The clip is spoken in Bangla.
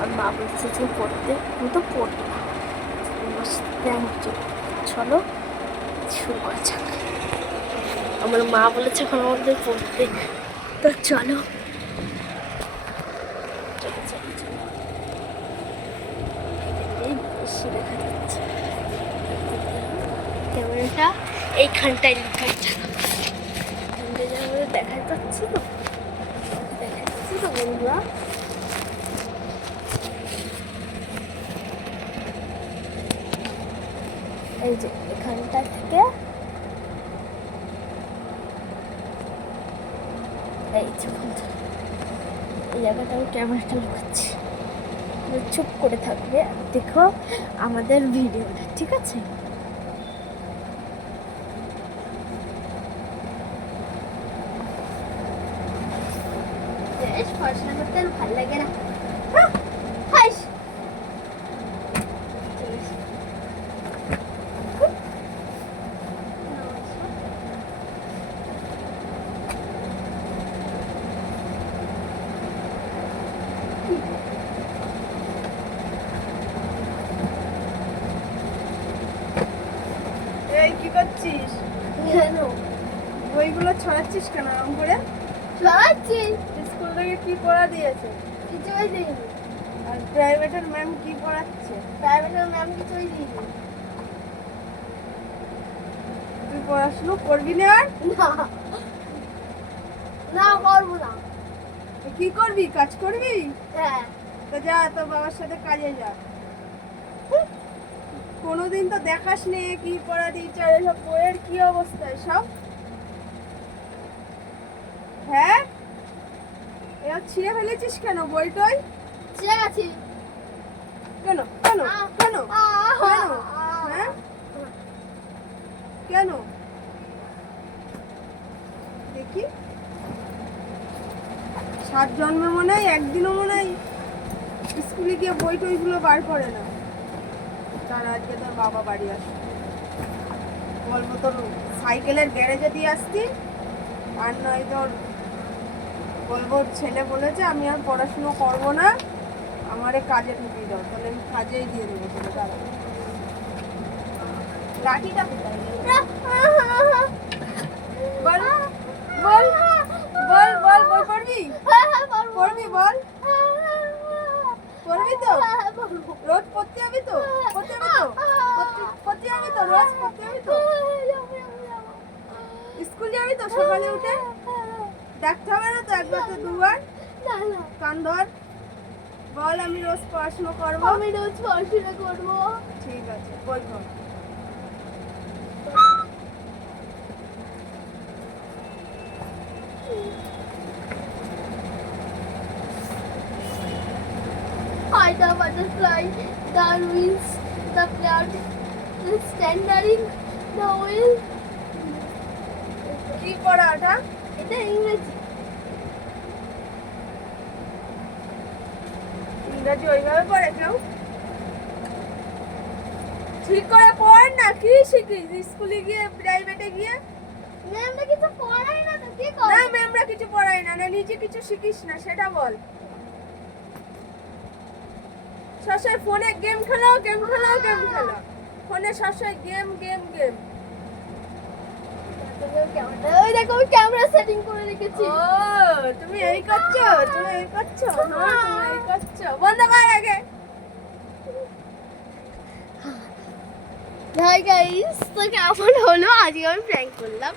আর মা বলছে যে পড়তে, আমি তো পড়ি না। চলো শুরু করা যাক। আমার মা বলেছে এখন আমাদের পড়তে, তো চলো। বেশি দেখা যাচ্ছে ক্যামেরাটা এইখানটায় দেখা যাচ্ছে তো, বন্ধুরা। এই যে এখানটা থেকে এই যে বন্ধুরা, এই জায়গাটা আমি ক্যামেরাটা লুকাচ্ছি, চুপ করে থাকবে আর দেখো আমাদের ভিডিওটা, ঠিক আছে? পড়াশোনা করতে আর ভালো লাগে না। এই কি করছিস? কেন বইগুলো ছড়াচ্ছিস কেন রং করে? ছড়াচ্ছি? স্কুল থেকে কি পড়া দিয়েছে? কিছুই দিইনি। আর প্রাইভেটের ম্যাম কি পড়াচ্ছে? প্রাইভেটের ম্যাম কিছুই দিইনি। তুই পড়াশুনো করবি না আর? না করবো না। কি করবি? কাজ করবি? হ্যাঁ। তো যা, তোর বাবার সাথে কাজে যা। কোনোদিন তো দেখাস নি কি পড়া দিয়েছে, আর এসব বইয়ের কি অবস্থা সব? হ্যাঁ, এরা ছিঁড়ে ফেলেছিস কেন বই টই? ছিঁড়ে গেছি। কেন কেন কেন কেন? হ্যাঁ কেন দেখি? 7 জন্মে মনে হয় একদিনও মনে হয় স্কুলে গিয়ে বই টইগুলো বার করে না। তার আজকে তোর বাবা বাড়ি আসে, বলবো তোর সাইকেলের গ্যারেজে দিয়ে আসতি, আর নয় তোর বলবো ছেলে বলেছে আমি আর পড়াশুনো করবো না, আমারে কাজে ঢুকিয়ে দাও, তাহলে আমি কাজেই দিয়ে দেবো তোকে। দাঁড়া, লাঠিটা কোথায়? বল বল বল বল, বই পড়বি? পড়বি বল? পড়বি তো? রোজ পড়তে যাবি তো? পড়তে যাবি তো? পড়তে যাবি তো? রোজ পড়তে যাবি তো? স্কুল যাবি তো সকালে উঠে? ডাকতে হবে না তো একবার তো দুবার? কান ধর, বল আমি রোজ পড়াশোনা করবো। আমি রোজ পড়াশোনা করবো। ঠিক আছে, বই পড়। I the butterfly, the wings, the cloud, the standing, the wheel. কি পড়া ওটা? এটা ইংরেজি। ইংরাজি ওইভাবে পড়ে কেউ? ঠিক করে পড় না, কি শিখিস স্কুলে গিয়ে, প্রাইভেটে গিয়ে? ম্যামরা কিছু পড়ায় না তো কি করব? না, ম্যামরা কিছু পড়ায় না, না নিজে কিছু শিখিস না সেটা বল। সবসময় ফোনে গেম খেলো, গেম খেলো, গেম খেলো, ফোনে সবসময় গেম গেম গেম। ওই দেখো আমি ক্যামেরা সেটিং করে রেখেছি। ও তুমি এই করছো, তুমি এই করছো, হ্যাঁ তুমি এই করছো, বন্ধ কর আগে। হাই গাইস, তো কেমন হলো? আজকে আমি প্র্যাঙ্ক করলাম।